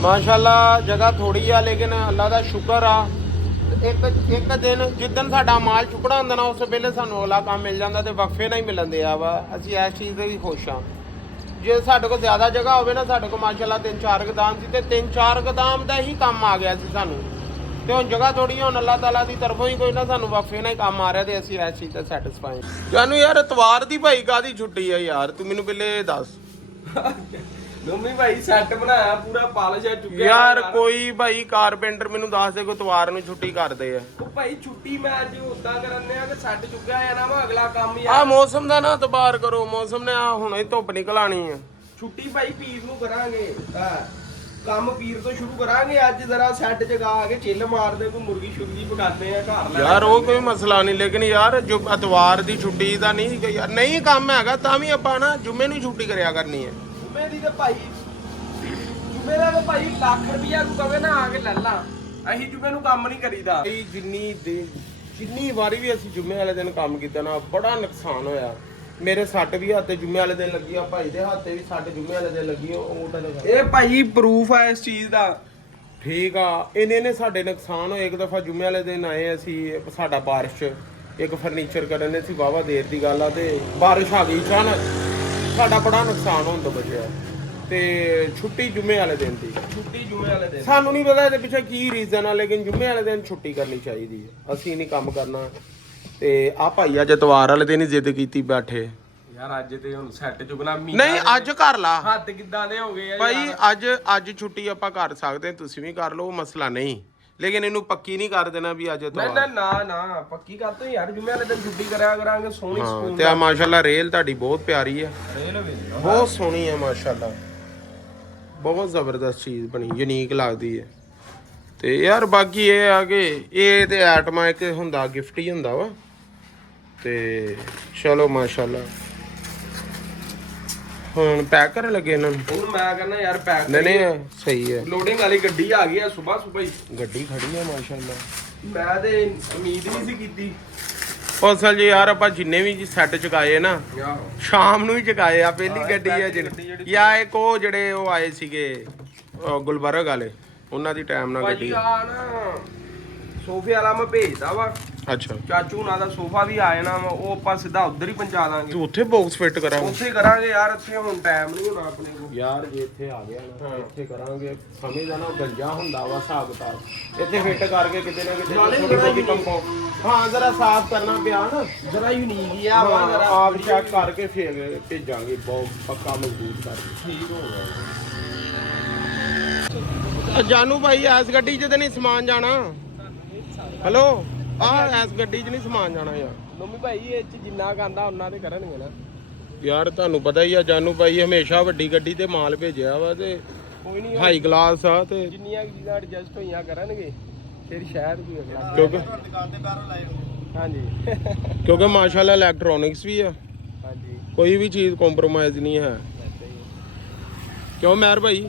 माशाल्लाह जगह थोड़ी आ लेकिन अल्लाह का शुक्र आ एक दिन जिदन साडा माल चुकना ਹੁੰਦਾ ਨਾ ਉਸ ਵੇਲੇ ਸਾਨੂੰ ਅਗਲਾ ਕੰਮ ਮਿਲ ਜਾਂਦਾ ਤੇ ਵਕਫੇ ਨਾਲ ਹੀ ਮਿਲਣ ਦਿਆ ਵਾ ਅਸੀਂ ਇਸ ਚੀਜ਼ ਦੇ ਵੀ ਖੁਸ਼ ਹਾਂ ਜੇ ਸਾਡੇ ਕੋਲ ਜ਼ਿਆਦਾ ਜਗ੍ਹਾ ਹੋਵੇ ਨਾ ਸਾਡੇ ਕੋਲ ਮਾਸ਼ਾਅੱਲਾ 3-4 ਗਦਾਮ ਸੀ ਤੇ 3-4 ਗਦਾਮ ਦਾ ਹੀ ਕੰਮ ਆ ਗਿਆ ਸੀ ਸਾਨੂੰ ਤੇ ਹੁਣ ਜਗ੍ਹਾ ਥੋੜੀ ਹੁਣ ਅੱਲਾਹ ਤਾਲਾ ਦੀ ਤਰਫੋਂ ਹੀ ਕੋਈ ਨਾ ਸਾਨੂੰ ਵਕਫੇ ਨਾਲ ਹੀ ਕੰਮ ਆ ਰਿਹਾ ਤੇ ਅਸੀਂ ਇਸ ਚੀਜ਼ ਤੇ ਸੈਟੀਸਫਾਈ ਜਾਨੂੰ ਯਾਰ ਇਤਵਾਰ ਦੀ ਭਾਈ ਕਾਦੀ ਛੁੱਟੀ ਆ ਯਾਰ ਤੂੰ ਮੈਨੂੰ ਪਹਿਲੇ ਦੱਸ ਮੰਮੀ ਭਾਈ ਸੈੱਟ ਬਣਾਇਆ ਪੂਰਾ ਪਾਲਿਸ਼ ਆ ਚੁੱਕਿਆ ਯਾਰ ਕੋਈ ਭਾਈ ਕਾਰਪੈਂਟਰ ਮੈਨੂੰ ਦੱਸ ਦੇ ਕੋਈ ਇਤਵਾਰ ਨੂੰ ਛੁੱਟੀ ਕਰਦੇ ਆ ਉਹ ਭਾਈ ਛੁੱਟੀ ਮੈਂ ਅੱਜ ਉਦਾਂ ਕਰਨੇ ਆ ਕਿ ਸੈੱਟ ਚੁੱਕਿਆ ਆ ਨਾ ਵਾ ਅਗਲਾ ਕੰਮ ਹੀ ਆ ਮੌਸਮ ਦਾ ਨਾ ਇਤਬਾਰ ਕਰੋ ਮੌਸਮ ਨੇ ਆ ਹੁਣੇ ਧੁੱਪ ਨਿਕਲ ਆਣੀ ਆ ਛੁੱਟੀ ਭਾਈ ਪੀਰ ਨੂੰ ਕਰਾਂਗੇ ਕੰਮ ਪੀਰ ਤੋਂ ਸ਼ੁਰੂ ਕਰਾਂਗੇ ਅੱਜ ਜ਼ਰਾ ਸੈੱਟ ਜਗਾ ਕੇ ਚਿੱਲ ਮਾਰਦੇ ਕੋਈ ਮੁਰਗੀ ਸ਼ੁਰਗੀ ਪਕਾਉਂਦੇ ਆ ਘਰ ਲੈ ਯਾਰ ਉਹ ਕੋਈ ਮਸਲਾ ਨਹੀਂ ਲੇਕਿਨ ਯਾਰ ਜੋ ਇਤਵਾਰ ਦੀ ਛੁੱਟੀ ਦਾ ਨਹੀਂ ਯਾਰ ਨਹੀਂ ਕੰਮ ਹੈਗਾ ਤਾਂ ਵੀ ਆਪਾਂ ਨਾ ਜੁਮੇ ਨੂੰ ਛੁੱਟੀ ਕਰਿਆ ਕਰਨੀ ਹੈ ਜੁਮੇ ਦੀ ਤੇ ਭਾਈ ਜੁਮੇ ਦਾ ਤੇ ਭਾਈ ਲੱਖ ਰੁਪਿਆ ਤੂੰ ਕਵੇ ਨਾ ਆ ਕੇ ਲੈ ਲਾ ਅਸੀਂ ਜੁਮੇ ਨੂੰ ਕੰਮ ਨਹੀਂ ਕਰੀਦਾ ਜਿੰਨੀ ਵਾਰੀ ਵੀ ਅਸੀਂ ਜੁਮੇ ਵਾਲੇ ਦਿਨ ਕੰਮ ਕੀਤਾ ਨਾ ਬੜਾ ਨੁਕਸਾਨ ਹੋਇਆ ਮੇਰੇ ਸੱਟ ਵੀ ਹੱਥੇ ਜੁਮੇ ਵਾਲੇ ਦਿਨ ਲੱਗੀ ਆ ਭਾਈ ਦੇ ਹੱਥੇ ਵੀ ਸੱਟ ਜੁਮੇ ਵਾਲੇ ਦਿਨ ਲੱਗੀ ਉਹ ਤਾਂ ਇਹ ਭਾਈ ਪ੍ਰੂਫ ਆ ਇਸ ਚੀਜ਼ ਦਾ ਠੀਕ ਆ ਇਹਨੇ ਸਾਡੇ ਨੁਕਸਾਨ ਹੋਏ ਇੱਕ ਦਫਾ ਜੁਮੇ ਵਾਲੇ ਦਿਨ ਆਏ ਅਸੀਂ ਸਾਡਾ ਬਾਰਿਸ਼ ਇੱਕ ਫਰਨੀਚਰ ਕਰਨ ਦੇ ਸੀ ਵਾਵਾ ਦੇਰ ਦੀ ਗੱਲ ਆ ਤੇ ਬਾਰਿਸ਼ ਆ ਗਈ ਅਚਾਨਕ ਸਾਡਾ ਬੜਾ ਨੁਕਸਾਨ ਹੋਣ ਤੋਂ ਬਚਿਆ ਤੇ ਛੁੱਟੀ ਜੁਮੇ ਵਾਲੇ ਦਿਨ ਦੀ ਛੁੱਟੀ ਜੁਮੇ ਵਾਲੇ ਦਿਨ ਸਾਨੂੰ ਨਹੀਂ ਪਤਾ ਇਹਦੇ ਪਿੱਛੇ ਕੀ ਰੀਜ਼ਨ ਆ ਲੇਕਿਨ ਜੁਮੇ ਵਾਲੇ ਦਿਨ ਛੁੱਟੀ ਕਰਨੀ ਚਾਹੀਦੀ ਹੈ ਅਸੀਂ ਨਹੀਂ ਕੰਮ ਕਰਨਾ ਤੇ ਆ ਭਾਈ ਅੱਜ ਇਤਵਾਰ ਵਾਲੇ ਦਿਨ ਹੀ ਜ਼ਿੱਦ ਕੀਤੀ ਬੈਠੇ ਯਾਰ ਅੱਜ ਤੇ ਹੁਣ ਸੈੱਟ ਚੁਗਣਾ ਨਹੀਂ ਅੱਜ ਕਰ ਲਾ ਹੱਥ ਕਿੱਦਾਂ ਦੇ ਹੋ ਗਏ ਆ ਭਾਈ ਅੱਜ ਛੁੱਟੀ ਆਪਾਂ ਕਰ ਸਕਦੇ ਤੁਸੀਂ ਵੀ ਕਰ ਲਓ ਮਸਲਾ ਨਹੀਂ ਲੇਕਿਨ ਇਹਨੂੰ ਪੱਕੀ ਨਹੀਂ ਕਰ ਦੇਣਾ ਵੀ ਅੱਜ ਨਾ ਨਾ ਪੱਕੀ ਕਰ ਤੋ ਯਾਰ ਜੁਮੇ ਵਾਲੇ ਦਿਨ ਛੁੱਟੀ ਕਰਿਆ ਕਰਾਂਗੇ ਸੋਹਣੀ ਸਕੂਨ ਤੇ ਆ ਮਾਸ਼ਾਅੱਲਾ ਰੇਲ ਤੁਹਾਡੀ ਬਹੁਤ ਪਿਆਰੀ ਹੈ ਰੇਲ ਬਹੁਤ ਸੋਹਣੀ ਹੈ ਮਾਸ਼ਾਅੱਲਾ ਬਹੁਤ ਜ਼ਬਰਦਸਤ ਚੀਜ਼ ਬਣੀ ਯੂਨੀਕ ਲੱਗਦੀ ਹੈ ਤੇ ਯਾਰ ਬਾਕੀ ਇਹ ਆ ਕਿ ਇਹ ਤੇ ਆਈਟਮਾਂ ਇੱਕ ਹੁੰਦਾ ਗਿਫਟ ਹੀ ਹੁੰਦਾ ਵਾ ਤੇ ਚਲੋ ਮਾਸ਼ਾਅੱਲਾ ਹੁਣ ਪੈਕ ਕਰਨ ਲੱਗੇ ਇਹਨਾਂ ਨੂੰ ਹੁਣ ਮੈਂ ਕਹਿੰਦਾ ਯਾਰ ਪੈਕ ਨਹੀਂ ਸਹੀ ਹੈ ਲੋਡਿੰਗ ਵਾਲੀ ਗੱਡੀ ਆ ਗਈ ਆ ਸਵੇਰ ਹੀ ਗੱਡੀ ਖੜੀ ਹੈ ਮਾਸ਼ਾਅੱਲਾ ਮੈਂ ਤੇ ਉਮੀਦ ਨਹੀਂ ਸੀ ਕੀਤੀ ਅਸਲ ਜੀ ਯਾਰ ਆਪਾਂ ਜਿੰਨੇ ਵੀ ਸੈੱਟ ਚੁਕਾਏ ਨਾ ਸ਼ਾਮ ਨੂੰ ਹੀ ਚੁਕਾਏ ਆ ਪਹਿਲੀ ਗੱਡੀ ਹੈ ਜਿਹੜੀ ਜਾਂ ਇੱਕ ਉਹ ਜਿਹੜੇ ਉਹ ਆਏ ਸੀਗੇ ਗੁਲਬਰਗ ਵਾਲੇ ਉਹਨਾਂ ਦੀ ਟਾਈਮ ਨਾਲ ਗੱਡੀ ਆ ਨਾ ਸੋਫੇ ਵਾਲਾ ਮੈਂ ਭੇਜਦਾ ਵਾ ਅੱਛਾ ਚਾਚੂ ਨਾਲ ਦਾ ਸੋਫਾ ਵੀ ਆ ਜਾਣਾ ਵਾ ਉਹ ਆਪਾਂ ਸਿੱਧਾ ਉੱਧਰ ਹੀ ਪਹੁੰਚਾ ਦਾਂਗੇ ਤੂੰ ਉੱਥੇ ਬਾਕਸ ਫਿੱਟ ਕਰਾਂਗੇ ਉੱਥੇ ਕਰਾਂਗੇ ਯਾਰ ਇੱਥੇ ਹੁਣ ਟਾਈਮ ਨਹੀਂ ਹੋਣਾ ਆਪਣੇ ਕੋਲ ਯਾਰ ਜੇ ਇੱਥੇ ਆ ਗਿਆ ਨਾ ਇੱਥੇ ਕਰਾਂਗੇ ਸਮਝਦਾ ਨਾ ਗੰਜਾ ਹੁੰਦਾ ਵਾ ਹਿਸਾਬ ਕਿਤਾਬ ਇੱਥੇ ਫਿੱਟ ਕਰਕੇ ਕਿਤੇ ਨਾ ਕਿਤੇ ਥੋੜੀ ਬਹੁਤੀ ਕੰਪੋ ਹਾਂ ਜ਼ਰਾ ਸਾਫ਼ ਕਰਨਾ ਪਿਆ ਨਾ ਜਰਾ ਯੂਨੀਕ ਹੀ ਆ ਜ਼ਰਾ ਆਪ ਚੈੱਕ ਕਰਕੇ ਫੇਰ ਭੇਜਾਂਗੇ ਬਹੁਤ ਪੱਕਾ ਮਜ਼ਬੂਤ ਕਰਕੇ ਠੀਕ ਹੋ ਗਿਆ ਜਾਨੂ ਭਾਈ ਐਸ ਗੱਡੀ 'ਚ ਤੇ ਨਹੀਂ ਸਮਾਨ ਜਾਣਾ ਹੈਲੋ ਐਸ ਗੱਡੀ 'ਚ ਨਹੀਂ ਸਮਾਨ ਜਾਣਾ ਯਾਰ ਮੰਮੀ ਭਾਈ ਇਹ ਚ ਜਿੰਨਾ ਗਾਂਦਾ ਉਹਨਾਂ ਦੇ ਕਰਨਗੇ ਨਾ ਯਾਰ ਤੁਹਾਨੂੰ ਪਤਾ ਹੀ ਆ ਜਾਨੂ ਭਾਈ ਹਮੇਸ਼ਾ ਵੱਡੀ ਗੱਡੀ ਤੇ ਮਾਲ ਭੇਜਿਆ ਵਾ ਤੇ ਕੋਈ ਨਹੀਂ ਹਾਈ ਕਲਾਸ ਆ ਤੇ ਜਿੰਨੀਆਂ ਚੀਜ਼ਾਂ ਐਡਜਸਟ ਹੋਈਆਂ ਕਰਨਗੇ ਫਿਰ ਸ਼ਾਇਦ ਕੋਈ ਅਗਲਾ ਕਿਉਂਕਿ ਹਾਂਜੀ ਕਿਉਂਕਿ ਮਾਸ਼ਾਅੱਲਾ ਇਲੈਕਟ੍ਰੋਨਿਕਸ ਵੀ ਆ ਹਾਂਜੀ ਕੋਈ ਵੀ ਚੀਜ਼ ਕੰਪਰੋਮਾਈਜ਼ ਨਹੀਂ ਹੈ ਕਿਉਂ ਮੈਰ ਭਾਈ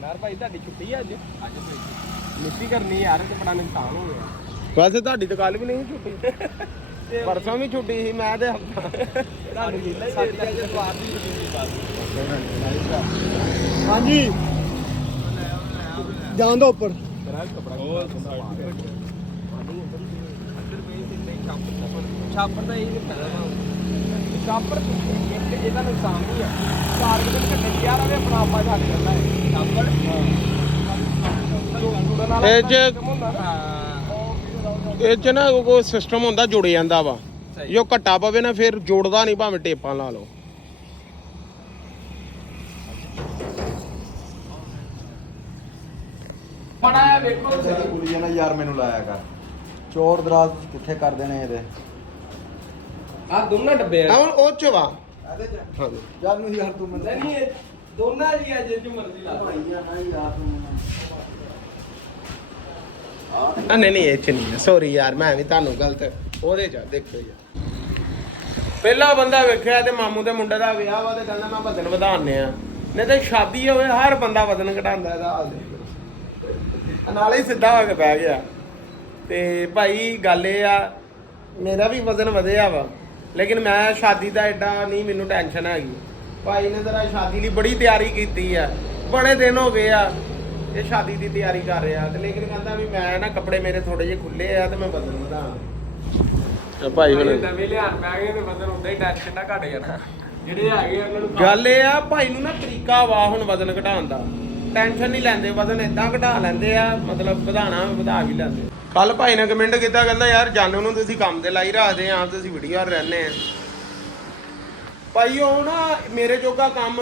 ਮੈਰ ਭਾਈ ਤੁਹਾਡੀ ਛੁੱਟੀ ਹੈ ਅੱਜ ਮਿੱਟੀ ਕਰਨੀ ਯਾਰ ਤੇ ਬੜਾ ਨੁਕਸਾਨ ਹੋ ਗਿਆ ਵੈਸੇ ਤੁਹਾਡੀ ਤਾਂ ਕੱਲ ਵੀ ਨਹੀਂ ਛੁੱਟੀ ਪਰਸੋਂ ਵੀ ਛੁੱਟੀ ਸੀ ਮੈਂ ਤੇ ਤੁਹਾਨੂੰ ਮਿਲਦਾ ਹੀ ਦੇ ਸਵਾਦ ਦੀ ਹਾਂਜੀ ਜਾਣ ਦੋ ਉੱਪਰ ਛਾਪਰ ਦਾ ਇਹ ਨਹੀਂ ਪਤਾ ਛਾਪਰ ਇਹਦਾ ਨੁਕਸਾਨ ਨਹੀਂ ਆ 4 ਦਿਨ ਘੱਟੇ ਯਾਰ ਆਵੇ ਆਪਣਾ ਆਪਾ ਛੱਡ ਜਾਂਦਾ ਹੈ ਛਾਪਰ ਇਹ ਚ ਨਾ ਕੋਈ ਸਿਸਟਮ ਹੁੰਦਾ ਜੁੜ ਜਾਂਦਾ ਵਾ ਜੋ ਘੱਟਾ ਪਵੇ ਨਾ ਫਿਰ ਜੋੜਦਾ ਨਹੀਂ ਭਾਵੇਂ ਟੇਪਾਂ ਲਾ ਲਓ ਬੜਾ ਵੇਖੋ ਕੁੜੀ ਨਾ ਯਾਰ ਮੈਨੂੰ ਲਾਇਆ ਕਰ ਚੋਰ ਦਰਾਜ਼ ਕਿੱਥੇ ਕਰਦੇ ਨੇ ਇਹਦੇ ਆ ਦੋਨਾਂ ਡੱਬੇ ਆ ਹੁਣ ਉਹ ਚ ਵਾ ਯਾਰ ਨੂੰ ਯਾਰ ਤੂੰ ਮੈਨੂੰ ਨਹੀਂ ਇਹ ਦੋਨਾਂ ਜੀ ਆ ਜਿੰਜ ਮਰਜ਼ੀ ਲਾ ਭਾਈ ਯਾਰ ਤੂੰ ਨਹੀਂ ਇਹ ਚ ਨਹੀਂ ਸੌਰੀ ਯਾਰ ਮੈਂ ਵੀ ਤੁਹਾਨੂੰ ਗਲਤ ਉਹਦੇ ਚ ਦੇਖੋ ਯਾਰ ਪਹਿਲਾ ਬੰਦਾ ਵੇਖਿਆ ਤੇ ਮਾਮੂ ਦੇ ਮੁੰਡੇ ਦਾ ਵਿਆਹ ਵਾ ਤੇ ਕਹਿੰਦਾ ਮੈਂ ਵਜ਼ਨ ਵਧਾਉਣੇ ਆ ਨਹੀਂ ਤੇ ਸ਼ਾਦੀ ਹੋਵੇ ਹਰ ਬੰਦਾ ਵਜ਼ਨ ਘਟਾਉਂਦਾ ਇਹਦਾ ਹਾਲ ਦੇਖ ਨਾਲੇ ਹੀ ਸਿੱਧਾ ਹੋ ਕੇ ਬਹਿ ਗਿਆ ਤੇ ਭਾਈ ਗੱਲ ਇਹ ਆ ਮੇਰਾ ਵੀ ਵਜ਼ਨ ਵਧਿਆ ਵਾ ਲੇਕਿਨ ਮੈਂ ਸ਼ਾਦੀ ਦਾ ਐਡਾ ਨਹੀਂ ਮੈਨੂੰ ਟੈਨਸ਼ਨ ਹੈਗੀ ਭਾਈ ਨੇ ਤੇਰਾ ਸ਼ਾਦੀ ਲਈ ਬੜੀ ਤਿਆਰੀ ਕੀਤੀ ਆ, ਬੜੇ ਦਿਨ ਹੋ ਗਏ ਆ ਇਹ ਸ਼ਾਦੀ ਦੀ ਤਿਆਰੀ ਕਰ ਰਿਹਾ, ਤੇ ਲੇਕਿਨ ਕਹਿੰਦਾ ਵੀ ਮੈਂ ਨਾ ਕੱਪੜੇ ਮੇਰੇ ਥੋੜੇ ਜਿਹੇ ਖੁੱਲੇ ਆ ਤੇ ਮੈਂ ਬਦਲ ਵਧਾ। ਭਾਈ ਹੁਣ ਨਵੇਂ ਲਿਆਣ ਪੈ ਗਏ ਤੇ ਵਜ਼ਨ ਹੁੰਦਾ ਹੀ ਟੈਨਸ਼ਨ ਨਾ ਘਟ ਜਾਣਾ। ਜਿਹੜੇ ਹੈਗੇ ਉਹਨਾਂ ਨੂੰ ਗੱਲ ਇਹ ਆ ਭਾਈ ਨੂੰ ਨਾ ਤਰੀਕਾ ਵਾ ਹੁਣ ਵਜ਼ਨ ਘਟਾਉਣ ਦਾ, ਟੈਨਸ਼ਨ ਨਹੀਂ ਲੈਂਦੇ, ਵਜ਼ਨ ਇਦਾਂ ਘਟਾ ਲੈਂਦੇ ਆ, ਮਤਲਬ ਵਧਾਣਾ ਵਧਾ ਵੀ ਲੈਂਦੇ। ਕੱਲ ਭਾਈ ਨੇ ਕਮੈਂਟ ਕੀਤਾ, ਕਹਿੰਦਾ ਯਾਰ ਜਾਨੂ ਨੂੰ ਤੁਸੀਂ ਕੰਮ ਤੇ ਲਾਈ ਰੱਖਦੇ ਆ, ਤੁਸੀਂ ਵੀਡੀਓ ਰਹਿੰਦੇ ਆ। ਭਾਈ ਉਹ ਨਾ ਮੇਰੇ ਜੋਗਾ ਕੰਮ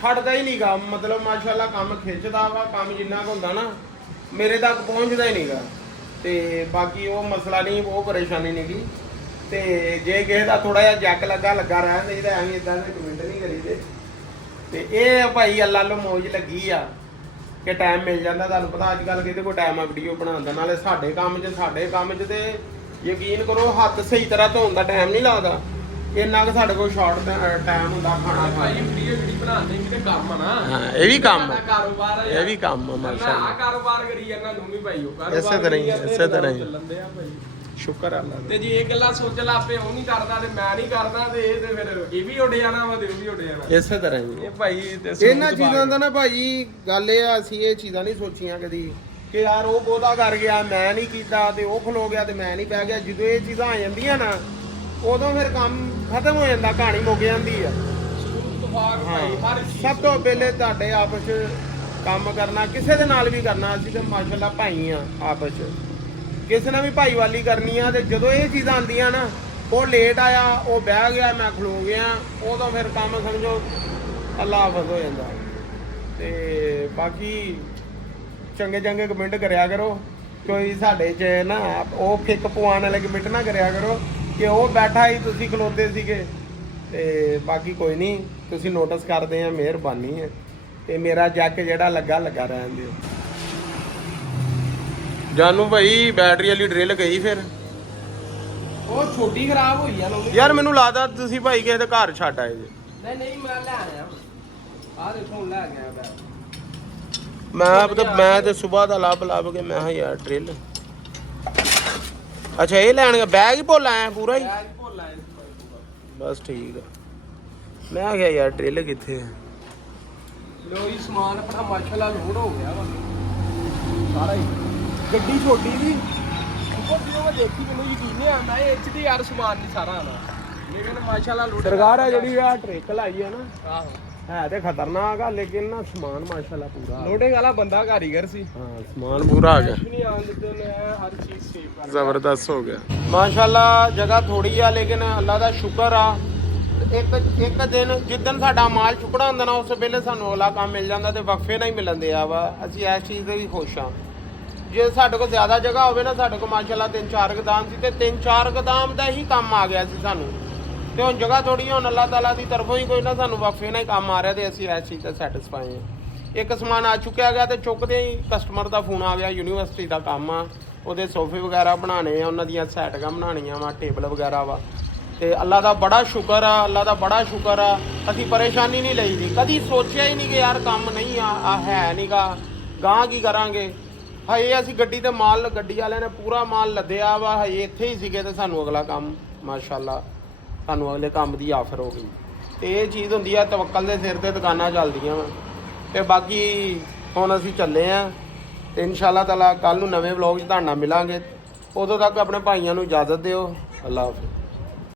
ਛੱਡਦਾ ਹੀ ਨਹੀਂਗਾ, ਮਤਲਬ ਮਾਸ਼ਾਅੱਲਾ ਕੰਮ ਖਿੱਚਦਾ ਵਾ, ਕੰਮ ਜਿੰਨਾ ਕੁ ਹੁੰਦਾ ਨਾ ਮੇਰੇ ਤੱਕ ਪਹੁੰਚਦਾ ਹੀ ਨਹੀਂਗਾ। ਤੇ ਬਾਕੀ ਉਹ ਮਸਲਾ ਨਹੀਂ, ਉਹ ਪਰੇਸ਼ਾਨੀ ਨਹੀਂ ਗੀ। ਤੇ ਜੇ ਕਿਸੇ ਦਾ ਥੋੜਾ ਜਿਹਾ ਜੱਕ ਲੱਗਾ ਰਹਿ, ਨਹੀਂ ਤਾਂ ਐਵੇਂ ਇਦਾਂ ਦੇ ਕਮੈਂਟ ਨਹੀਂ ਕਰੀਦੇ। ਤੇ ਇਹ ਭਾਈ ਅੱਲਾ ਨੂੰ ਮੌਜ ਲੱਗੀ ਆ ਕਿ ਟਾਈਮ ਮਿਲ ਜਾਂਦਾ। ਤੁਹਾਨੂੰ ਪਤਾ ਅੱਜ ਕੱਲ੍ਹ ਕਿਤੇ ਕੋਈ ਟਾਈਮ ਆ ਵੀਡੀਓ ਬਣਾਉਣ ਦਾ, ਨਾਲੇ ਸਾਡੇ ਕੰਮ 'ਚ ਤੇ ਯਕੀਨ ਕਰੋ ਹੱਥ ਸਹੀ ਤਰ੍ਹਾਂ ਧੋਣ ਦਾ ਟਾਈਮ ਨਹੀਂ ਲੱਗਦਾ, ਇੰਨਾ ਕਿ ਸਾਡੇ ਕੋਲ ਸ਼ਾਰਟ ਟਾਈਮ ਹੁੰਦਾ ਖਾਣਾ ਭਾਈ ਖਾਣ ਵੀਡੀਓ ਬਣਾਉਂਦੇ ਵੀ ਤੇ ਕੰਮ ਆ ਨਾ। ਹਾਂ ਇਹ ਵੀ ਕੰਮ ਸਾਡਾ ਕਾਰੋਬਾਰ ਆ, ਇਹ ਵੀ ਕੰਮ ਆ ਮੈਂ ਮਾਸ਼ਾਅੱਲਾ। ਆਹ ਕਾਰੋਬਾਰ ਕਰੀ ਜਾਂਦਾ ਨੂੰ ਵੀ ਭਾਈ ਉਹ ਕਾਰੋਬਾਰ ਇਸੇ ਤਰ੍ਹਾਂ ਹੀ, ਕਰੀ ਜਾਂਦੇ, ਇਸੇ ਤਰ੍ਹਾਂ ਹੀ। ਚੱਲਣ ਦੇ ਆ ਭਾਈ। ਸ਼ੁਕਰ ਅੱਲਾ ਦਾ। ਤੇ ਜੇ ਇਹ ਗੱਲਾਂ ਸੋਚ ਲਾ ਆਪੇ ਉਹ ਨਹੀਂ ਕਰਦਾ ਤੇ ਮੈਂ ਨਹੀਂ ਕਰਦਾ ਤੇ ਇਹ ਤੇ ਫਿਰ ਇਹ ਵੀ ਉੱਡ ਜਾਣਾ ਵਾ ਤੇ ਉਹ ਵੀ ਉੱਡ ਜਾਣਾ। ਇਸੇ ਤਰ੍ਹਾਂ ਹੀ ਇਹ ਭਾਈ ਤੇ ਇਹਨਾਂ ਚੀਜ਼ਾਂ ਦਾ ਨਾ ਭਾਜੀ ਗੱਲ ਇਹ ਆ, ਅਸੀਂ ਇਹ ਚੀਜ਼ਾਂ ਨਹੀਂ ਸੋਚੀਆਂ ਕਦੀ ਕਿ ਯਾਰ ਉਹ ਬਹੁਤਾ ਕਰ ਗਿਆ ਮੈਂ ਨਹੀਂ ਕੀਤਾ, ਤੇ ਉਹ ਖਲੋ ਗਿਆ ਤੇ ਮੈਂ ਨਹੀਂ ਪੈ ਗਿਆ। ਜਦੋਂ ਇਹ ਚੀਜ਼ਾਂ ਆ ਜਾਂਦੀਆਂ ਨਾ ਉਦੋਂ ਫਿਰ ਕੰਮ ਖਤਮ ਹੋ ਜਾਂਦਾ, ਕਹਾਣੀ ਮੁੱਕ ਜਾਂਦੀ ਆ। ਸਭ ਤੋਂ ਪਹਿਲੇ ਤੁਹਾਡੇ ਆਪਸ 'ਚ ਕੰਮ ਕਰਨਾ, ਕਿਸੇ ਦੇ ਨਾਲ ਵੀ ਕਰਨਾ, ਅਸੀਂ ਤਾਂ ਮਾਸ਼ਾਅੱਲਾ ਭਾਈ ਆ, ਆਪਸ 'ਚ ਕਿਸੇ ਨਾਲ ਵੀ ਭਾਈਵਾਲੀ ਕਰਨੀ ਆ। ਤੇ ਜਦੋਂ ਇਹ ਚੀਜ਼ਾਂ ਆਉਂਦੀਆਂ ਨਾ, ਉਹ ਲੇਟ ਆਇਆ, ਉਹ ਬਹਿ ਗਿਆ, ਮੈਂ ਖਲੋ ਗਿਆ, ਉਦੋਂ ਫਿਰ ਕੰਮ ਸਮਝੋ ਅੱਲਾ ਹਾਫਿਜ਼ ਹੋ ਜਾਂਦਾ। ਤੇ ਬਾਕੀ ਚੰਗੇ ਕਮੈਂਟ ਕਰਿਆ ਕਰੋ, ਕੋਈ ਸਾਡੇ 'ਚ ਨਾ ਉਹ ਫਿੱਕ ਪਵਾਉਣ ਵਾਲੇ ਕਮੈਂਟ ਨਾ ਕਰਿਆ ਕਰੋ ਕਿ ਉਹ ਬੈਠਾ ਹੀ ਤੁਸੀਂ ਖਲੋਤੇ ਸੀਗੇ। ਤੇ ਬਾਕੀ ਕੋਈ ਨਹੀਂ, ਤੁਸੀਂ ਨੋਟਿਸ ਕਰਦੇ ਆ, ਮਿਹਰਬਾਨੀ ਹੈ। ਤੇ ਮੇਰਾ ਜੱਕ ਜਿਹੜਾ ਲੱਗਾ ਰਹਿਣ ਦਿਓ। ਜਾਨੂ ਭਾਈ ਬੈਟਰੀ ਵਾਲੀ ਡਰਿਲ ਗਈ ਫਿਰ ਉਹ ਛੋਟੀ ਖਰਾਬ ਹੋਈ ਆ ਲੋਕ। ਯਾਰ ਮੈਨੂੰ ਲੱਗਦਾ ਤੁਸੀਂ ਭਾਈ ਕਿਸੇ ਦੇ ਘਰ ਛੱਡ ਆਏ ਜੇ। ਨਹੀਂ ਮੈਂ ਲੈ ਆਇਆ ਆਹ ਦੇਖੋ ਹੁਣ ਲੈ ਗਿਆ ਮੈਂ ਤੇ ਸਵੇਰ ਦਾ ਲੱਭ ਕੇ ਮੈਂ ਕਿਹਾ ਯਾਰ ਡਰਿਲ। ਅੱਛਾ ਇਹ ਲੈਣ ਗਿਆ, ਬੈਗ ਹੀ ਭੁੱਲ ਆਇਆ ਪੂਰਾ ਹੀ। ਭੁੱਲ ਆਇਆ ਬਸ ਠੀਕ ਆ। ਮੈਂ ਕਿਹਾ ਯਾਰ ਡਰਿਲ ਕਿੱਥੇ ਆ। ਲੋਈ ਸਮਾਨ ਆਪਣਾ ਮਾਸ਼ਾਅੱਲਾ ਲੋਡ ਹੋ ਗਿਆ ਵਾ ਸਾਰਾ ਹੀ। ਗੱਡੀ ਛੋਟੀ ਸੀ ਉੱਪਰ ਜਦੋਂ ਮੈਂ ਦੇਖੀ ਮੈਨੂੰ ਯਕੀਨ ਨਹੀਂ ਆਉਂਦਾ ਇਹ ਚ ਤੇ ਯਾਰ ਸਮਾਨ ਨਹੀਂ ਸਾਰਾ ਆਣਾ, ਲੇਕਿਨ ਮਾਸ਼ਾਅੱਲਾ ਲੋਡ ਸਰਕਾਰ ਆ ਜਿਹੜੀ ਆ ਟ੍ਰੇਕ ਲਾਈ ਆ ਨਾ, ਆਹੋ ਹੈ ਤੇ ਖਤਰਨਾਕ ਆ, ਲੇਕਿਨ ਨਾ ਸਮਾਨ ਮਾਸ਼ਾਅੱਲਾ ਪੂਰਾ ਲੋਡਿੰਗ ਵਾਲਾ ਬੰਦਾ ਕਾਰੀਗਰ ਸੀ। ਹਾਂ ਸਮਾਨ ਪੂਰਾ ਆ ਗਿਆ, ਨਹੀਂ ਆਉਣ ਦਿੱਤੇ ਨੇ, ਹਰ ਚੀਜ਼ ਸੇਵ ਕਰ ਜ਼ਬਰਦਸਤ ਹੋ ਗਿਆ ਮਾਸ਼ਾਅੱਲਾ। ਜਗ੍ਹਾ ਥੋੜੀ ਆ ਲੇਕਿਨ ਅੱਲਾ ਦਾ ਸ਼ੁਕਰ ਆ। ਇੱਕ ਦਿਨ ਜਿੱਦਣ ਸਾਡਾ ਮਾਲ ਚੁੱਕਣਾ ਹੁੰਦਾ ਨਾ, ਉਸ ਵੇਲੇ ਸਾਨੂੰ ਅਗਲਾ ਕੰਮ ਮਿਲ ਜਾਂਦਾ ਤੇ ਵਕਫੇ ਨਾਲ ਹੀ ਮਿਲਦੇ ਆ ਵਾ। ਅਸੀਂ ਇਸ ਚੀਜ਼ ਤੇ ਵੀ ਖੁਸ਼ ਆ। ਜੇ ਸਾਡੇ ਕੋਲ ਜ਼ਿਆਦਾ ਜਗ੍ਹਾ ਹੋਵੇ ਨਾ, ਸਾਡੇ ਕੋਲ ਮਾਸ਼ਾਅੱਲਾ 3-4 ਗੋਦਾਮ ਸੀ ਤੇ 3-4 ਗੋਦਾਮ ਦਾ ਹੀ ਕੰਮ ਆ ਗਿਆ ਸੀ ਸਾਨੂੰ। ਤੇ ਹੁਣ ਜਗ੍ਹਾ ਥੋੜੀ, ਹੁਣ ਅੱਲਾਹ ਤਾਲਾ ਦੀ ਤਰਫੋਂ ਹੀ ਕੋਈ ਨਾ ਸਾਨੂੰ ਵਕਫੇ ਨਾਲ ਹੀ ਕੰਮ ਆ ਰਿਹਾ ਤੇ ਅਸੀਂ ਇਸ ਚੀਜ਼ ਤੇ ਸੈਟੀਸਫਾਈ ਹਾਂ। ਇੱਕ ਸਮਾਨ ਆ ਚੁੱਕਿਆ ਗਿਆ ਤੇ ਚੁੱਕਦੇ ਹੀ ਕਸਟਮਰ ਦਾ ਫੋਨ ਆ ਗਿਆ, ਯੂਨੀਵਰਸਿਟੀ ਦਾ ਕੰਮ ਆ, ਉਹਦੇ ਸੋਫੇ ਵਗੈਰਾ ਬਣਾਉਣੇ ਆ, ਉਹਨਾਂ ਦੀਆਂ ਸੈਟਿੰਗਾਂ ਬਣਾਉਣੀਆਂ ਵਾ, ਟੇਬਲ ਵਗੈਰਾ ਵਾ। ਤੇ ਅੱਲਾ ਦਾ ਬੜਾ ਸ਼ੁਕਰ ਆ, ਅੱਲਾ ਦਾ ਬੜਾ ਸ਼ੁਕਰ ਆ। ਅਸੀਂ ਪਰੇਸ਼ਾਨੀ ਨਹੀਂ ਲਈ ਦੀ, ਕਦੀ ਸੋਚਿਆ ਹੀ ਨਹੀਂ ਕਿ ਯਾਰ ਕੰਮ ਨਹੀਂ ਆ ਹੈ ਨਹੀਂਗਾ, ਗਾਂ ਕੀ ਕਰਾਂਗੇ। ਹਜੇ ਅਸੀਂ ਗੱਡੀ ਤੇ ਮਾਲ, ਗੱਡੀ ਵਾਲਿਆਂ ਨੇ ਪੂਰਾ ਮਾਲ ਲੱਦਿਆ ਵਾ, ਹਜੇ ਇੱਥੇ ਹੀ ਸੀਗੇ ਤੇ ਸਾਨੂੰ ਅਗਲਾ ਕੰਮ ਮਾਸ਼ਾਅੱਲਾ ਸਾਨੂੰ ਅਗਲੇ ਕੰਮ ਦੀ ਆਫਰ ਹੋ ਗਈ। ਤੇ ਇਹ ਚੀਜ਼ ਹੁੰਦੀ ਆ, ਤਵੱਕਲ ਦੇ ਸਿਰ ਤੇ ਦੁਕਾਨਾਂ ਚੱਲਦੀਆਂ ਵਾ। ਤੇ ਬਾਕੀ ਹੁਣ ਅਸੀਂ ਚੱਲੇ ਆ ਤੇ ਇਨਸ਼ਾਅੱਲਾ ਤਾਲਾ ਕੱਲ ਨੂੰ ਨਵੇਂ ਵਲੌਗ 'ਚ ਤੁਹਾਡੇ ਨਾਲ ਮਿਲਾਂਗੇ। ਉਦੋਂ ਤੱਕ ਆਪਣੇ ਭਾਈਆਂ ਨੂੰ ਇਜਾਜ਼ਤ ਦਿਓ। ਅੱਲਾ ਹਾਫਿਜ਼।